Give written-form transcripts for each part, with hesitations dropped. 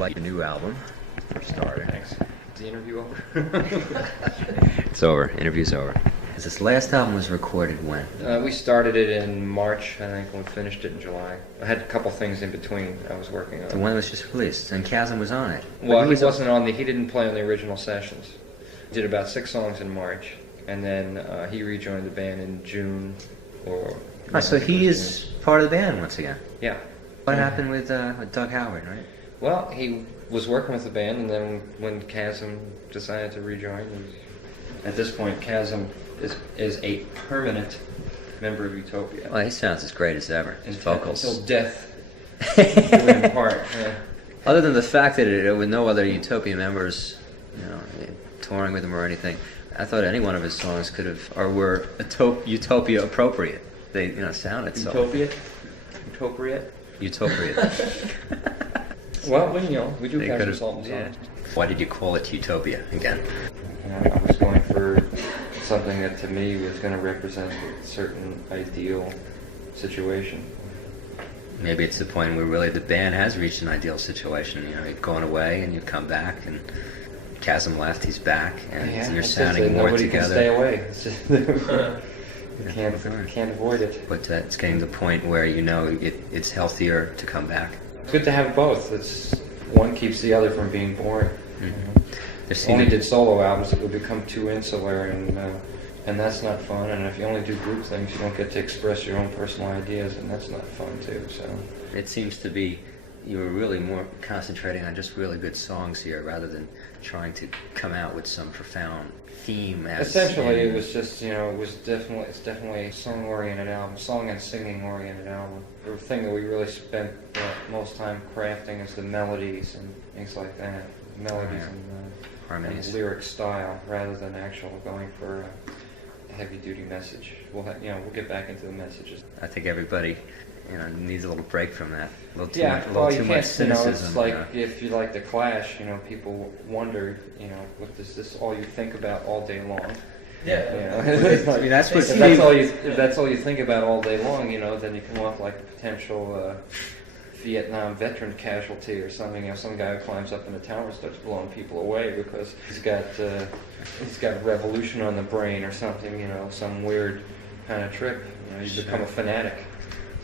like the new album. For starters. Thanks. Is the interview over? It's over. Interview's over. This last album was recorded when? We started it in March, I think, and we finished it in July. I had a couple things in between I was working on. The one that was just released, and Chasm was on it. Well, he wasn't on he didn't play on the original sessions. He did about 6 songs in March, and then he rejoined the band in June. So he is part of the band once again? Yeah. What happened with Doug Howard, right? Well, he was working with the band, and then when Chasm decided to rejoin, at this point, Chasm is a permanent member of Utopia. Well, he sounds as great as ever. His vocals. Until death do him apart. Yeah. Other than the fact that with no other Utopia members, touring with him or anything, I thought any one of his songs could have, or were Utopia appropriate. They, sounded so. Utopia? Utopia. Well, we do have some songs. Yeah. Why did you call it Utopia again? I was going for something that to me was going to represent a certain ideal situation. Maybe it's the point where really the band has reached an ideal situation. You've gone away and you've come back, and Chasm left, he's back, and you're sounding more nobody together. Nobody can stay away. It's just, you can't avoid it. But it's getting to the point where it's healthier to come back. It's good to have both. One keeps the other from being boring. Mm-hmm. If you only did solo albums, it would become too insular, and that's not fun. And if you only do group things, you don't get to express your own personal ideas, and that's not fun too. So it seems to be you were really more concentrating on just really good songs here, rather than trying to come out with some profound theme. Essentially, it was just it's definitely a song-oriented album, song and singing-oriented album. The thing that we really spent most time crafting is the melodies and things like that. Melodies and lyric style, rather than actual going for a heavy-duty message. We'll get back into the messages. I think everybody needs a little break from that. A little too much cynicism. It's like if you like The Clash, people wonder, what is this all you think about all day long? Yeah. That's what if that's all you think about all day long, then you come off like a potential Vietnam veteran casualty or something. Some guy who climbs up in the tower and starts blowing people away because he's got revolution on the brain or something. Some weird kind of trip. You become a fanatic.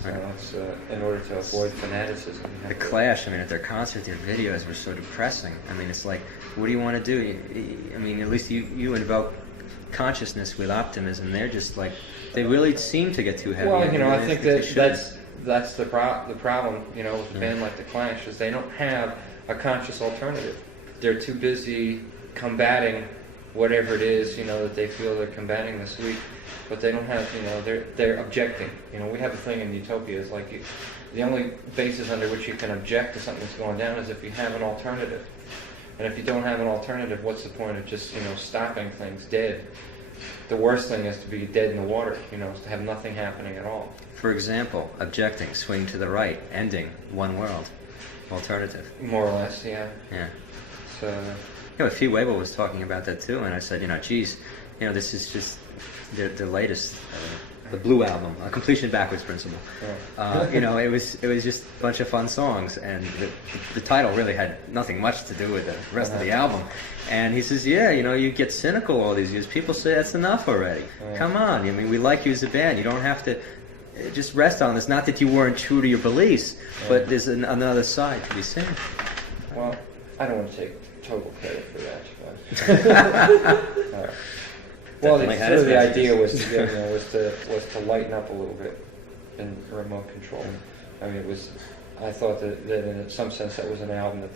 So it's in order to avoid fanaticism. The Clash, at their concert, their videos were so depressing. It's like, what do you want to do? At least you invoke consciousness with optimism. They're just like, they really seem to get too heavy. Well, I think that's the problem, with a band like The Clash, is they don't have a conscious alternative. They're too busy combating whatever it is, that they feel they're combating this week. But they don't have, they're objecting. We have a thing in Utopia, is like the only basis under which you can object to something that's going down is if you have an alternative. And if you don't have an alternative, what's the point of just, stopping things dead? The worst thing is to be dead in the water, is to have nothing happening at all. For example, objecting, swing to the right, ending, one world, alternative. More or less, yeah. Yeah. So. Fee Waybill was talking about that too, and I said, this is just the latest, the Blue album, a completion backwards principle. Yeah. It was just a bunch of fun songs, and the title really had nothing much to do with the rest of the album. And he says, you get cynical all these years. People say that's enough already. Come on, we like you as a band. You don't have to just rest on this. Not that you weren't true to your beliefs, but there's another side to be seen. Well, I don't want to take total credit for that. Well, the idea was to lighten up a little bit in remote control. I thought that in some sense that was an album that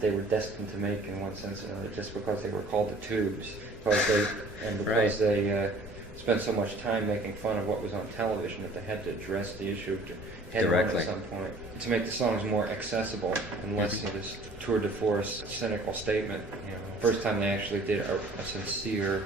they were destined to make in one sense, just because they were called the Tubes, because they spent so much time making fun of what was on television that they had to address the issue head-on at some point to make the songs more accessible and less of this tour de force cynical statement. First time they actually did a sincere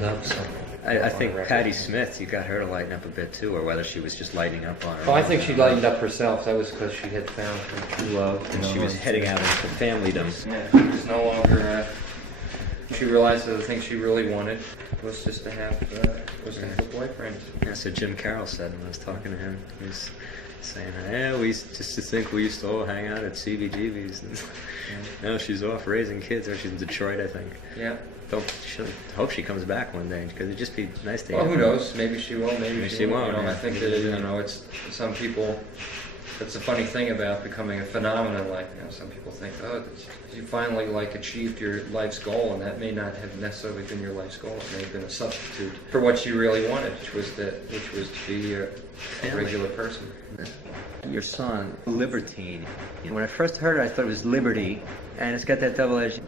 love song. I think Patti Smith, you got her to lighten up a bit too, or whether she was just lightening up on her own. Oh, I think she lightened up herself. That was because she had found her true love. And she was heading out into familydom. Yeah, she was no longer She realized that the thing she really wanted was just to have a boyfriend. Yeah, so Jim Carroll said when I was talking to him, he was saying, "Yeah, we used to think we used to all hang out at CBGB's, and now she's off raising kids, or she's in Detroit, I think." Yeah. Hope she comes back one day, because it'd just be nice to. Well, who knows? Maybe she will. Maybe she won't. You know, yeah. I think that it's some people. That's the funny thing about becoming a phenomenon. Like, some people think, oh, you finally achieved your life's goal, and that may not have necessarily been your life's goal. It may have been a substitute for what you really wanted, which was to be a regular person. Your song, Libertine. When I first heard it, I thought it was Liberty, and it's got that double-edged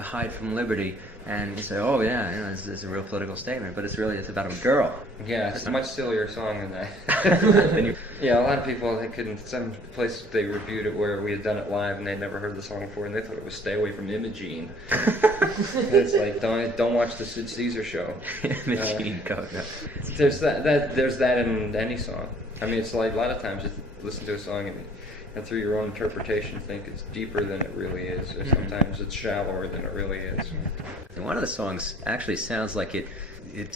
hide from liberty. And you say, oh yeah, this is a real political statement, but it's about a girl. Yeah, it's a much sillier song than that. Yeah, a lot of people, some places they reviewed it where we had done it live and they'd never heard the song before, and they thought it was "Stay Away from Imogene." It's like, don't watch the Sid Caesar show. Imogene, There's that in any song. I mean, it's like a lot of times you listen to a song and through your own interpretation think it's deeper than it really is, or sometimes it's shallower than it really is. And one of the songs actually sounds like it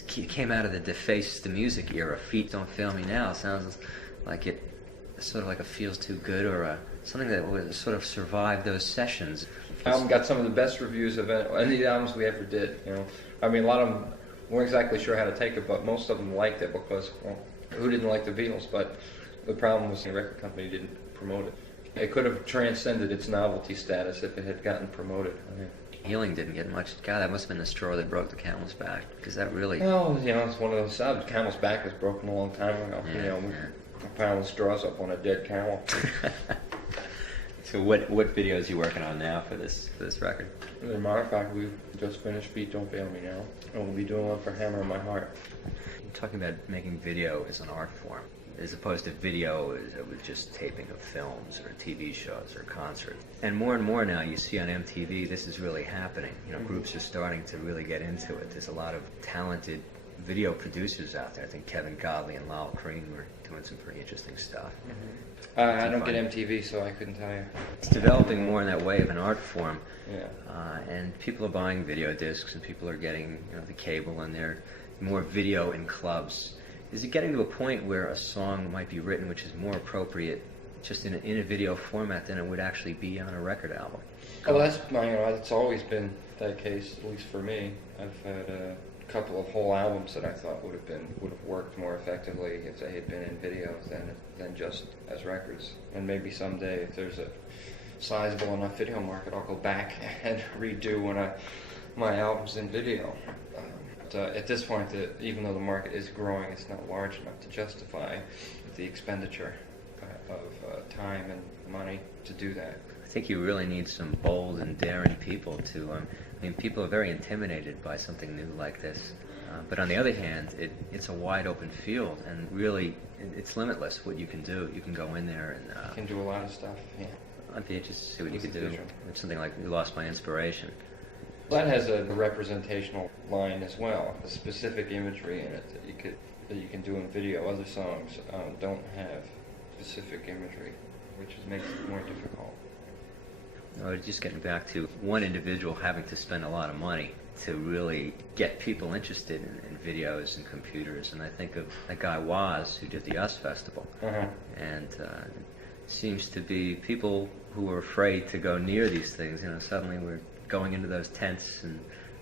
came out of the Deface the Music era. Feet Don't Fail Me Now sounds like it sort of like a Feels Too Good, or something that would sort of survive those sessions. The album got some of the best reviews of any of the albums we ever did. I mean, a lot of them weren't exactly sure how to take it, but most of them liked it because, well, who didn't like the Beatles? But the problem was the record company didn't promote it. It could have transcended its novelty status if it had gotten promoted. Healing didn't get much. God, that must have been the straw that broke the camel's back, because that really... Well, it's one of those subs. Camel's back was broken a long time ago. We pound straws up on a dead camel. So what videos are you working on now for this record? As a matter of fact, we've just finished Feet Don't Fail Me Now, and we'll be doing one for Hammer in My Heart. You're talking about making video as an art form, as opposed to video with just taping of films or TV shows or concerts. And more now you see on MTV, this is really happening. Groups are starting to really get into it. There's a lot of talented video producers out there. I think Kevin Godley and Lyle Crean were doing some pretty interesting stuff. I don't get MTV, so I couldn't tell you. It's developing more in that way of an art form. Yeah. And people are buying video discs, and people are getting the cable, and they're more video in clubs. Is it getting to a point where a song might be written which is more appropriate just in a video format than it would actually be on a record album? Well, that's always been that case, at least for me. I've had a couple of whole albums that I thought would have worked more effectively if they had been in video than just as records. And maybe someday, if there's a sizable enough video market, I'll go back and redo one of my albums in video. At this point, even though the market is growing, it's not large enough to justify the expenditure of time and money to do that. I think you really need some bold and daring people to... people are very intimidated by something new like this. But on the other hand, it's a wide open field, and really, it's limitless what you can do. You can go in there and... you can do a lot of stuff, yeah. I'd be interested to see what you could do with something like You Lost My Inspiration. That has a representational line as well, a specific imagery in it that you can do in video. Other songs don't have specific imagery, which makes it more difficult. Just getting back to one individual having to spend a lot of money to really get people interested in videos and computers, and I think of that guy Waz who did the US Festival, and seems to be people who are afraid to go near these things. Suddenly we're going into those tents and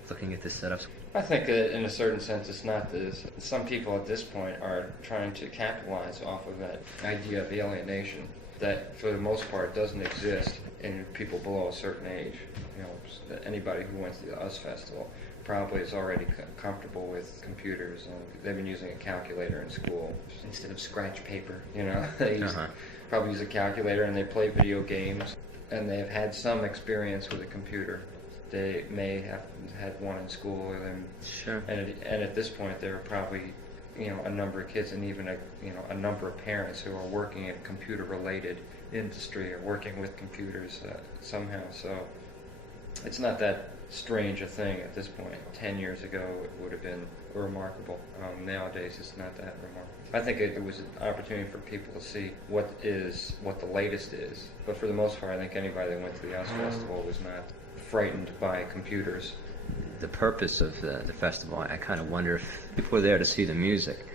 looking at the setups. I think that in a certain sense it's not this. Some people at this point are trying to capitalize off of that idea of alienation that for the most part doesn't exist in people below a certain age. Anybody who went to the US Festival probably is already comfortable with computers, and they've been using a calculator in school instead of scratch paper. They probably use a calculator, and they play video games, and they have had some experience with a computer. They may have had one in school, and at this point there are probably a number of kids and even a number of parents who are working in a computer-related industry or working with computers somehow. So it's not that strange a thing at this point. 10 years ago it would have been remarkable. Nowadays it's not that remarkable. I think it was an opportunity for people to see what the latest is. But for the most part, I think anybody that went to the US Festival was not frightened by computers the purpose of the festival. I kind of wonder if people were there to see the music.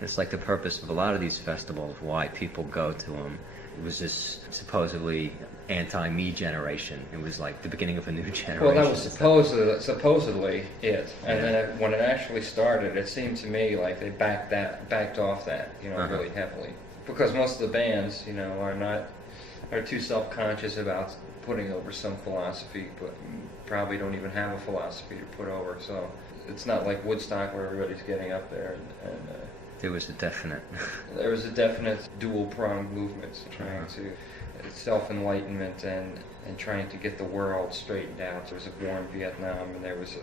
It's like the purpose of a lot of these festivals, why people go to them. It was this supposedly anti-me generation. It was like the beginning of a new generation. Well, that was supposedly it. And then when it actually started, it seemed to me like they backed off that, really heavily. Because most of the bands, are too self-conscious about putting over some philosophy, but probably don't even have a philosophy to put over. So it's not like Woodstock where everybody's getting up there and there was a definite dual-pronged movement trying to self-enlightenment and trying to get the world straightened out. There was a war in Vietnam, and there was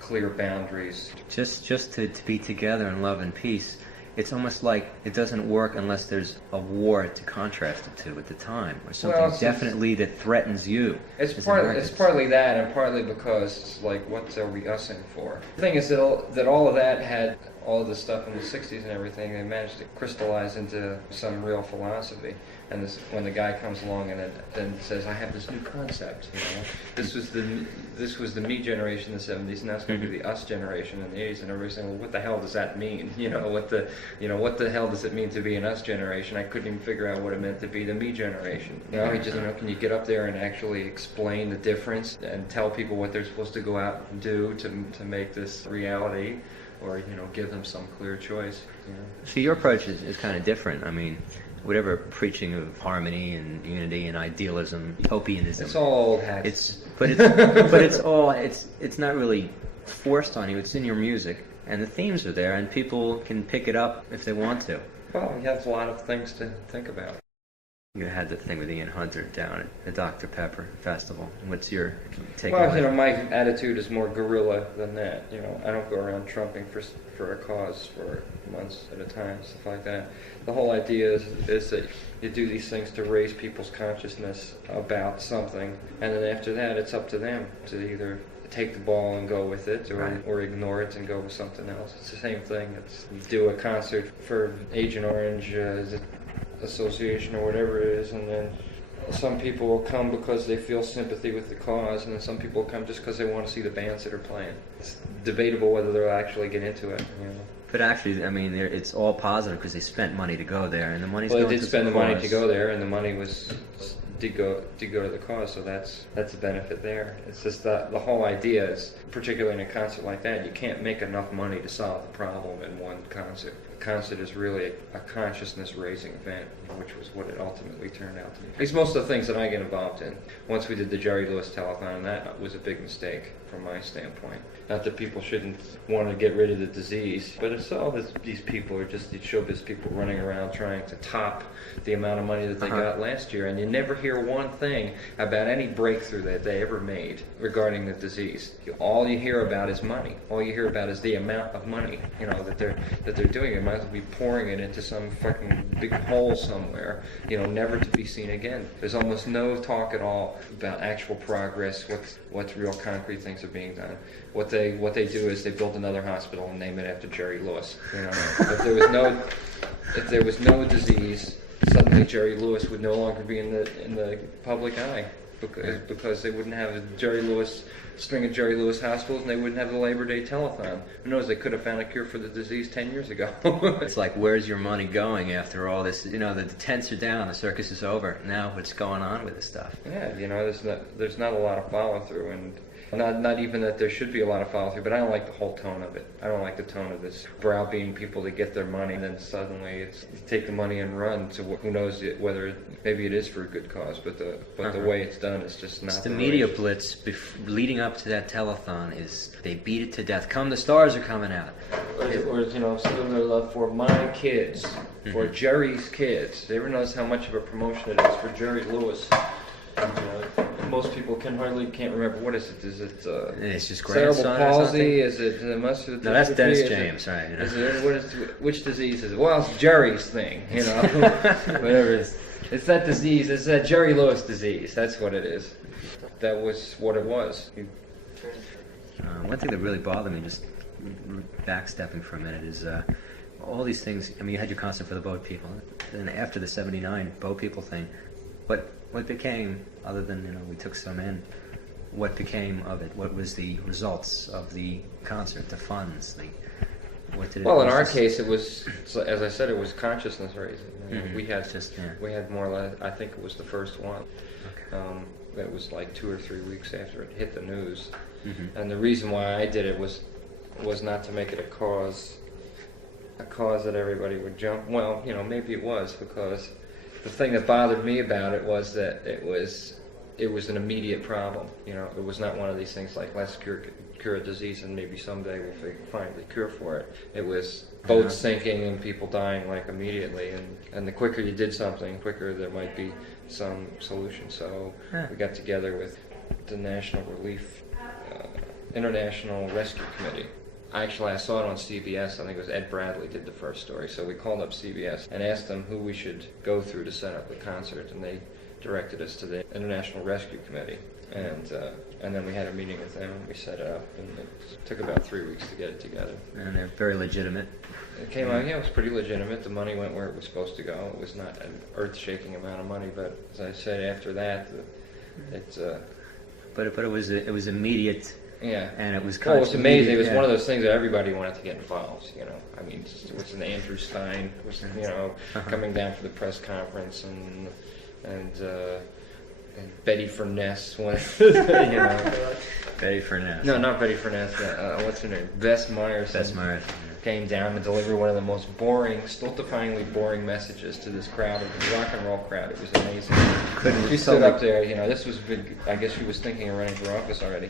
clear boundaries. Just to be together in love and peace. It's almost like it doesn't work unless there's a war to contrast it to at the time, or something definitely that threatens you. It's partly that, and partly because it's like, what are we ussing for? The thing is that all of that had all of the stuff in the 60s and everything, they managed to crystallize into some real philosophy. And when the guy comes along and then says, I have this new concept, this was the me generation in the 70s, and now it's going to be the us generation in the 80s, and everybody's saying, well, what the hell does that mean? What the hell does it mean to be an us generation? I couldn't even figure out what it meant to be the me generation. Can you get up there and actually explain the difference and tell people what they're supposed to go out and do to make this reality? Or, give them some clear choice. See, your approach is kind of different. I mean, whatever preaching of harmony and unity and idealism, utopianism. It's all old hacks. But it's not really forced on you. It's in your music, and the themes are there, and people can pick it up if they want to. Well, you have a lot of things to think about. You had the thing with Ian Hunter down at the Dr. Pepper Festival. What's your take on that? Well, my attitude is more guerrilla than that. I don't go around trumping for a cause for months at a time, stuff like that. The whole idea is that you do these things to raise people's consciousness about something, and then after that, it's up to them to either take the ball and go with it, or ignore it and go with something else. It's the same thing. You do a concert for Agent Orange Association or whatever it is, and then some people will come because they feel sympathy with the cause, and then some people will come just because they want to see the bands that are playing. It's debatable whether they'll actually get into it. But actually, I mean, it's all positive because they spent money to go there, and the money's going to the cause. Well, they did spend the money to go there, and the money did go to the cause, so that's a benefit there. It's just that the whole idea is, particularly in a concert like that, you can't make enough money to solve the problem in one concert. A concert is really a consciousness-raising event, which was what it ultimately turned out to be. At least most of the things that I get involved in. Once we did the Jerry Lewis telethon, that was a big mistake from my standpoint. Not that people shouldn't want to get rid of the disease, but it's all these people are just these showbiz people running around trying to top the amount of money that they got last year, and you never hear one thing about any breakthrough that they ever made regarding the disease. All you hear about is money. All you hear about is the amount of money, that they're doing. They might as well be pouring it into some fucking big hole somewhere, never to be seen again. There's almost no talk at all about actual progress, what real concrete things are being done. What they do is they build another hospital and name it after Jerry Lewis. If there was no disease, suddenly Jerry Lewis would no longer be in the public eye, because they wouldn't have a string of Jerry Lewis hospitals, and they wouldn't have the Labor Day telethon. Who knows? They could have found a cure for the disease 10 years ago. It's like, where's your money going after all this? The tents are down, the circus is over. Now what's going on with this stuff? Yeah, there's not a lot of follow through, and not even that there should be a lot of follow through, but I don't like the whole tone of it. I don't like the tone of this browbeating people to get their money, and then suddenly it's take the money and run to who knows whether maybe it is for a good cause, but the way it's done is just not. The media blitz leading up to that telethon is they beat it to death. Come, the stars are coming out. Or still their love for my kids, for Jerry's kids. They ever notice how much of a promotion it is for Jerry Lewis? Most people can't remember. What is it? Is it it's just cerebral palsy? Is it muscular dystrophy? No, that's Dennis James, right? Which disease is it? Well, it's Jerry's thing, whatever it is. It's that disease. It's that Jerry Lewis disease. That's what it is. That was what it was. One thing that really bothered me, just backstepping for a minute, is all these things. I mean, you had your concert for the boat people, and after the '79 boat people thing, what became, other than we took some in, what became of it? What was the results of the concert, the funds, what did it? Well, in our case, it was, as I said, it was consciousness raising. You know, we had more or less. I think it was the first one. Okay. It was like 2 or 3 weeks after it hit the news, and the reason why I did it was not to make it a cause that everybody would jump. Well, you know, maybe it was, because the thing that bothered me about it was that it was an immediate problem. You know, it was not one of these things like let's cure a disease and maybe someday we'll find the cure for it. It was boats sinking and people dying like immediately, and the quicker you did something, quicker there might be some solution. So we got together with the National Relief International Rescue Committee. Actually, I saw it on CBS. I think it was Ed Bradley did the first story. So we called up CBS and asked them who we should go through to set up the concert, and they directed us to the International Rescue Committee. And then we had a meeting with them, and we set it up, and it took about 3 weeks to get it together. And they're very legitimate. It came out, it was pretty legitimate. The money went where it was supposed to go. It was not an earth-shaking amount of money, but as I said, after that, But it was immediate. Yeah. And it was it was amazing. It was one of those things that everybody wanted to get involved, you know. I mean, it was an Andrew Stein was, you know, coming down for the press conference, and Betty Furness went, you know. Betty Furness. No, not Betty Furness. What's her name? Bess Myers. Bess Myers. Came down and delivered one of the most boring, stultifyingly boring messages to this crowd, the rock and roll crowd. It was amazing. She stood up there, you know, this was big. I guess she was thinking of running for office already.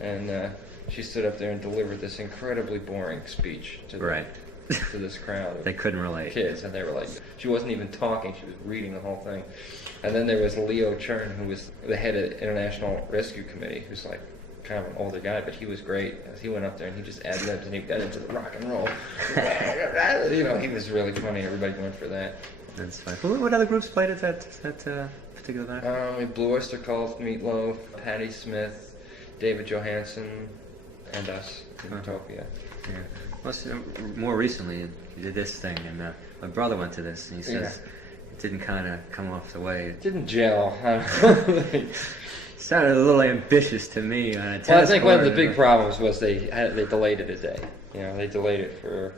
And she stood up there and delivered this incredibly boring speech to this crowd. They couldn't relate. Kids, and they were like, she wasn't even talking, she was reading the whole thing. And then there was Leo Chern, who was the head of the International Rescue Committee, who's like kind of an older guy, but he was great. He went up there and he just ad-libbed and he got into the rock and roll. You know, he was really funny. Everybody went for that. That's fine. What other groups played at that particular night? Blue Oyster Cult, Meatloaf, Patti Smith, David Johansen, and us in Utopia. Yeah. Well, more recently, you did this thing, and my brother went to this, and he says it didn't kind of come off the way. It didn't gel. It sounded a little ambitious to me. Well, I think one of the big problems was they delayed it a day. You know, they delayed it for.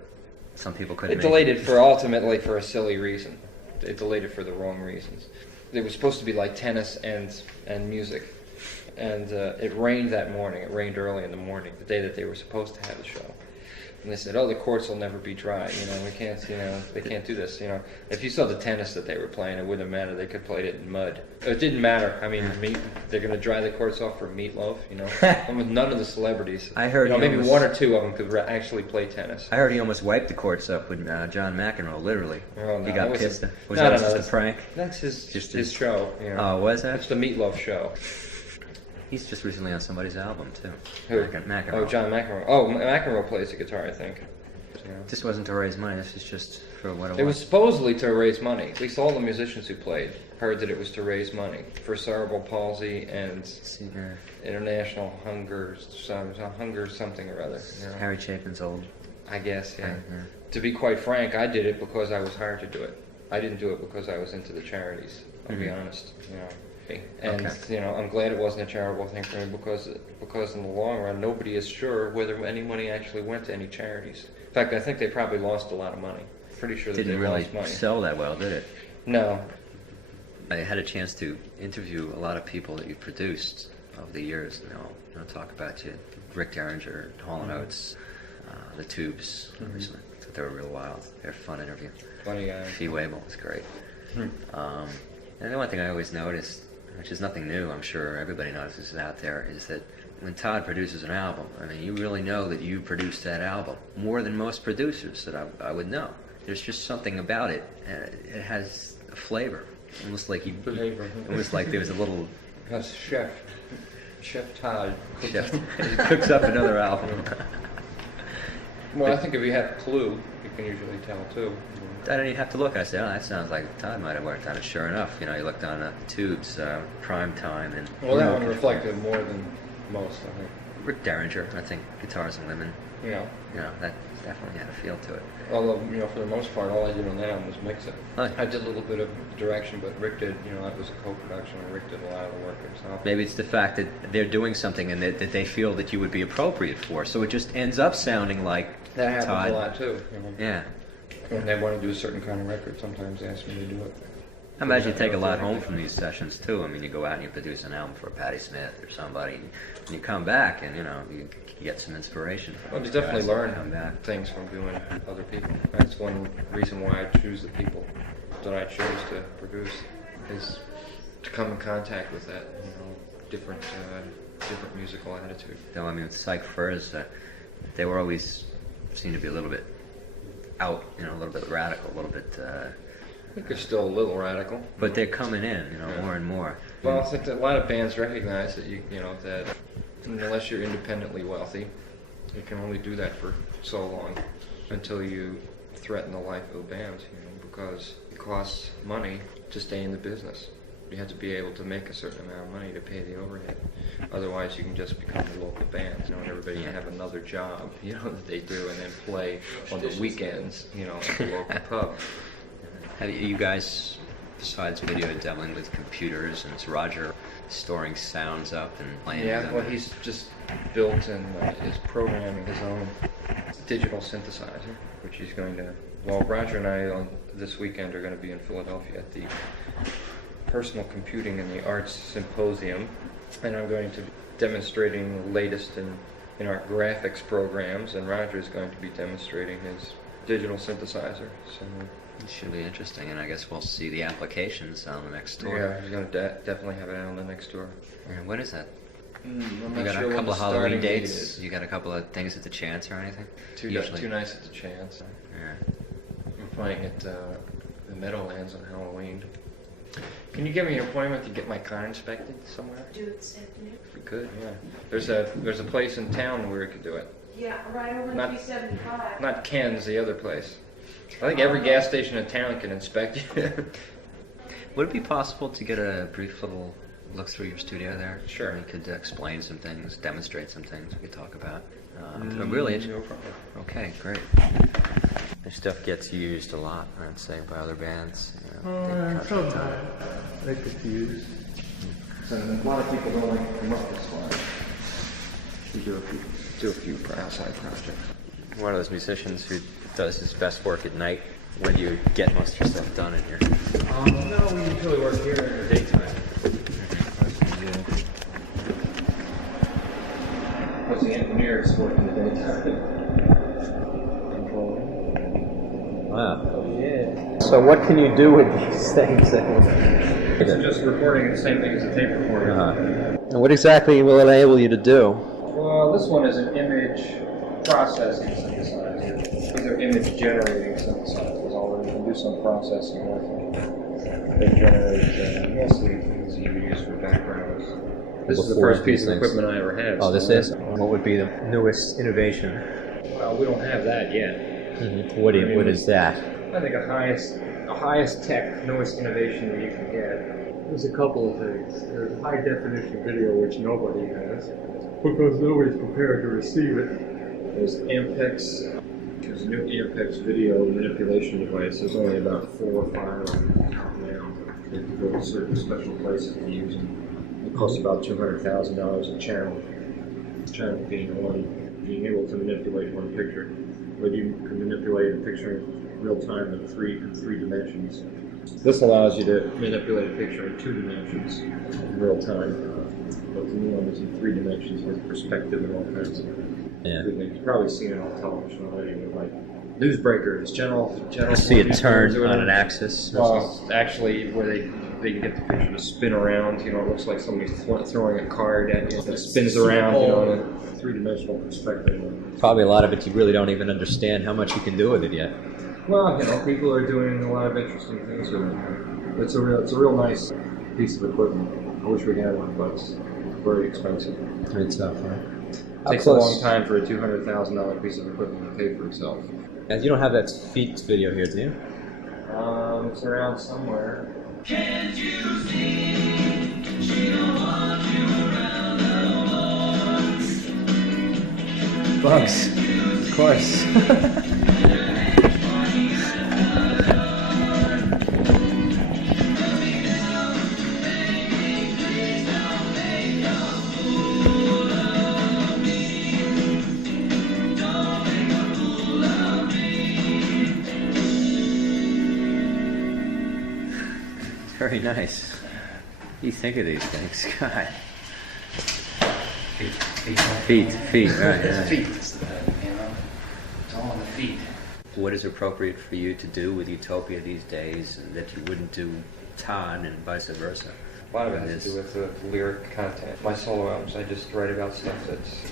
Some people couldn't. They delayed it for ultimately for a silly reason. They delayed it for the wrong reasons. It was supposed to be like tennis and music. And it rained that morning. It rained early in the morning, the day that they were supposed to have the show. And they said, "Oh, the courts will never be dry. You know, we can't. You know, they can't do this. You know, if you saw the tennis that they were playing, it wouldn't have mattered. They could play it in mud. It didn't matter. I mean, they're going to dry the courts off for Meatloaf. You know, and with none of the celebrities. I heard maybe one or two of them could actually play tennis. I heard he almost wiped the courts up with John McEnroe. Literally, he got pissed. Was that just a prank? That's his show. You know. Oh, was that? It's the Meatloaf show. He's just recently on somebody's album too. Who? McEnroe. Oh, John McEnroe. Oh, McEnroe plays the guitar, I think. Yeah. This wasn't to raise money. This is just for what it was. It was supposedly to raise money. At least all the musicians who played heard that it was to raise money for cerebral palsy and international hunger something or other. You know? Harry Chapin's old. I guess, yeah. To be quite frank, I did it because I was hired to do it. I didn't do it because I was into the charities. I'll be honest. You know. And you know, I'm glad it wasn't a charitable thing for me because in the long run, nobody is sure whether any money actually went to any charities. In fact, I think they probably lost a lot of money. Pretty sure that they lost money. Didn't really sell that well, did it? No. I had a chance to interview a lot of people that you produced over the years. You know, talk about you, Rick Derringer, Hall & Oates, the Tubes. Obviously, I thought they were real wild. They were a fun interview. Funny guy. Fee Waybill was great. And the one thing I always noticed, which is nothing new, I'm sure everybody notices it out there, is that when Todd produces an album, I mean, you really know that you produced that album more than most producers that I would know. There's just something about it. It has a flavor, almost like almost like there was a little. That's Chef Todd. He cooks up another album. Well, I think if you have Clue, you can usually tell too. I didn't even have to look. I said, "Oh, that sounds like Todd might have worked on it." Sure enough, you know, you looked on Tubes, Prime Time, and well, that one reflected more than most, I think. Rick Derringer, I think, Guitars and Women. Yeah. You know, that definitely had a feel to it. Although, you know, for the most part, all I did on that album was mix it. Oh. I did a little bit of direction, but Rick did, you know, that was a co-production, and Rick did a lot of the work himself. Maybe it's the fact that they're doing something and that they feel that you would be appropriate for, so it just ends up sounding like that happens Todd. a lot, too. You know? Yeah. When they want to do a certain kind of record, sometimes they ask me to do it. I imagine you take a lot home from these sessions, too. I mean, you go out and you produce an album for Patti Smith or somebody, and you come back and, you know, you get some inspiration from Well, you definitely learn come back. things from doing other people. That's one reason why I choose the people that I chose to produce, is to come in contact with that, you know, different musical attitude. Though, I mean, with Psych Furs, they were always seemed to be a little bit out, you know, a little bit radical, a little bit... I think they're still a little radical. But they're coming in, you know, Yeah. more and more. Well, I think that a lot of bands recognize that you know, that unless you're independently wealthy, you can only do that for so long until you threaten the life of the band, you know, because it costs money to stay in the business. You have to be able to make a certain amount of money to pay the overhead. Otherwise, you can just become a local band, you know, and everybody can have another job, you know, that they do, and then play on the weekends, you know, at the local pub. Have you guys, besides video, dabbling with computers, and is Roger storing sounds up and playing Yeah, them? well, he's just built and is programming his own digital synthesizer, which he's going to... Well, Roger and I on this weekend are going to be in Philadelphia at the Personal Computing and the Arts Symposium, and I'm going to be demonstrating the latest in our graphics programs, and Roger is going to be demonstrating his digital synthesizer. So It should be interesting, and I guess we'll see the applications on the next tour. yeah, he's going to definitely have it out on the next tour. And when is that? I'm You not got sure a when couple the of Halloween starting date dates? is. You got a couple of things at the Chance or anything? Two nights at the Chance. Yeah. I'm playing at the Meadowlands on Halloween. Can you give me an appointment to get my car inspected somewhere? Do it this afternoon? If we could, yeah. There's a place in town where we could do it. Yeah, right over Not- 375. Not Ken's, the other place. I think every gas station in town can inspect you. Would it be possible to get a brief little look through your studio there? Sure. You could explain some things, demonstrate some things we could talk about. I'm really interested. No problem. Okay, great. Your stuff gets used a lot, I'd say, by other bands. You know, they cut- Sometimes they could use. So a lot of people don't like to come up this far. We do a few outside projects. One of those musicians who does his best work at night. When do you get most of your stuff done in here? No, we usually work here in the daytime. What's the engineers work in the daytime? Controlling. Wow. Yeah. So what can you do with these things? It's just recording the same thing as a tape recorder. And what exactly will it enable you to do? Well, this one is an image processing synthesizer. These are image generating synthesizers, although you can do some processing with them. They generate mostly things you use for backgrounds. This is the Before first piece these of things. equipment I ever had. Oh, this so- is? What would be the newest innovation? Well, we don't have that yet. What is that? I think the highest tech, newest innovation that you can get. There's a couple of things. There's high definition video, which nobody has, because nobody's prepared to receive it. There's Ampex. There's a new Ampex video manipulation device. There's only about 4 or 5 of them out now. You have to go to certain special places to use them. It costs about $200,000 a channel. Channel being able to manipulate one picture. But you can manipulate a picture in real time in three dimensions. This allows you to manipulate a picture in 2 dimensions in real time. But the new one is in 3 dimensions with perspective and all kinds of good things. You've probably seen it on television already with like newsbreakers, channel. See it turn or on whatever. an axis? Well, actually, where they can get the picture to spin around. You know, it looks like somebody's throwing a card at you. It spins around, you know, in a 3-dimensional perspective. Probably a lot of it you really don't even understand how much you can do with it yet. Well, you know, people are doing a lot of interesting things with it. It's a real nice piece of equipment. I wish we had one, but it's very expensive. It's tough, right? It takes a long time for a $200,000 piece of equipment to pay for itself. You don't have that feet video here, do you? It's around somewhere. Can't you see? She don't want you around no more. Bugs. Of course. Very nice. What do you think of these things? God. Feet, right. Yeah. Feet. It's all on the feet. What is appropriate for you to do with Utopia these days and that you wouldn't do Todd and vice versa? A lot of it has to do with the lyric content. My solo albums, I just write about stuff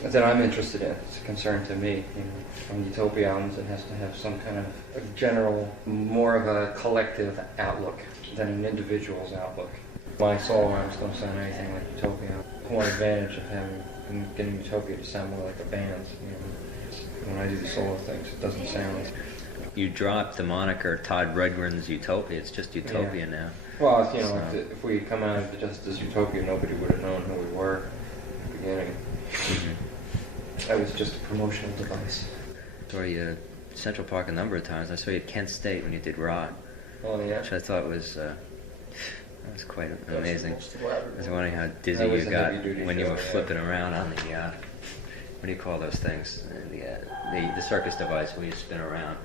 that I'm interested in. It's a concern to me. You know, from Utopia albums, it has to have some kind of a general, more of a collective outlook than an individual's outlook. My solo albums don't sound anything like Utopia. One advantage of getting Utopia to sound more like a band. You know, when I do the solo things, it doesn't sound. You dropped the moniker Todd Rundgren's Utopia. It's just Utopia now. Well, you know, if we come out of just as Utopia, nobody would have known who we were at the beginning. Mm-hmm. That was just a promotional device. I saw you at Central Park a number of times. I saw you at Kent State when you did Rod. Oh, yeah? Which I thought was quite amazing. I was wondering how dizzy That was you a got heavy-duty when you show, were flipping around on the, what do you call those things? The circus device where you spin around.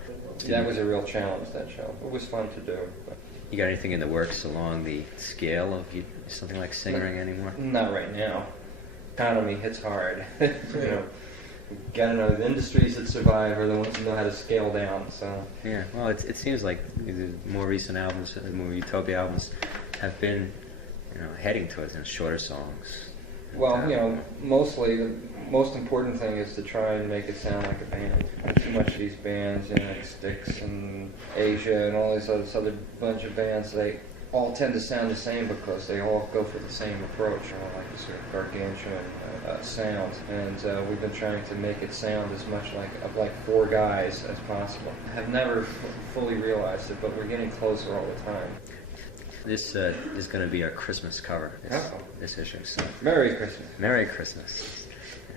That was a real challenge, that show. It was fun to do. But You got anything in the works along the scale of something like singing anymore? not right now. Economy hits hard. You know, gotta know the industries that survive are the ones who know how to scale down. So Yeah, well, it seems like the more recent albums, the more Utopia albums, have been, heading towards shorter songs. well, you know, mostly the most important thing is to try and make it sound like a band. Too much of these bands, like Styx and Asia and all these other bunch of bands, they all tend to sound the same because they all go for the same approach, like this sort of gargantuan sound. And we've been trying to make it sound as much like four guys as possible. I've never fully realized it, but we're getting closer all the time. This is going to be our Christmas cover, this issue. So Merry Christmas. Merry Christmas.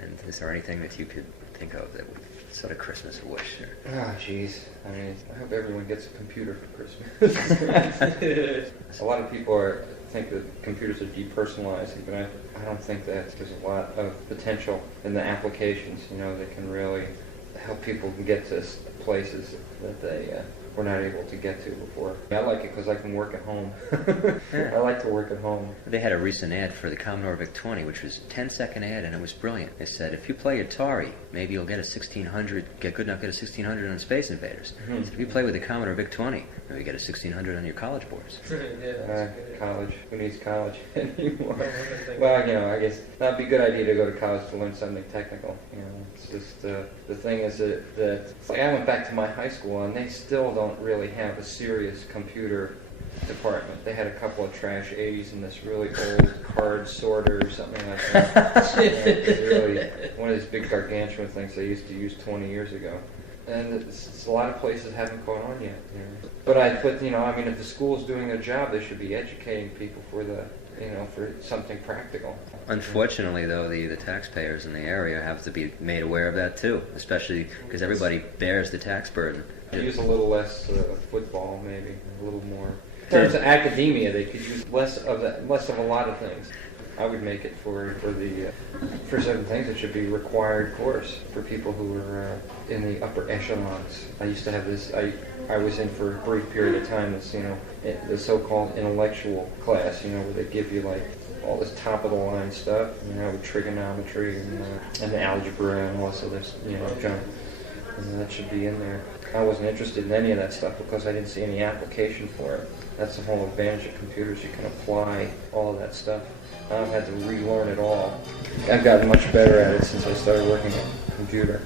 And is there anything that you could think of that would sort of Christmas wish? Ah, jeez. I mean, I hope everyone gets a computer for Christmas. A lot of people think that computers are depersonalizing, but I don't think that. There's a lot of potential in the applications. They can really help people get to places that they were not able to get to before. I like it because I can work at home. I like to work at home. They had a recent ad for the Commodore VIC-20, which was a 10-second ad, and it was brilliant. They said, if you play Atari, maybe you'll get a 1600, get good enough to get a 1600 on Space Invaders. Mm-hmm. So if you play with the Commodore VIC-20, maybe you get a 1600 on your college boards. College. Who needs college anymore? Well, I guess that'd be a good idea to go to college to learn something technical. It's just the thing is that it's like I went back to my high school and they still don't really have a serious computer department. They had a couple of trash 80s and this really old card sorter or something like that. It's really one of these big gargantuan things they used to use 20 years ago. And it's a lot of places haven't caught on yet. But if the school's doing their job, they should be educating people for for something practical. Unfortunately, though, the taxpayers in the area have to be made aware of that too, especially because everybody bears the tax burden. Use a little less football, maybe a little more. In terms of academia, they could use less of a lot of things. I would make it for certain things it should be required course for people who are in the upper echelons. I used to have this. I was in for a brief period of time this the so-called intellectual class, where they give you all this top of the line stuff, with trigonometry and algebra and all this other junk. And that should be in there. I wasn't interested in any of that stuff because I didn't see any application for it. That's the whole advantage of computers. You can apply all of that stuff. I don't have to relearn it all. I've gotten much better at it since I started working on a computer.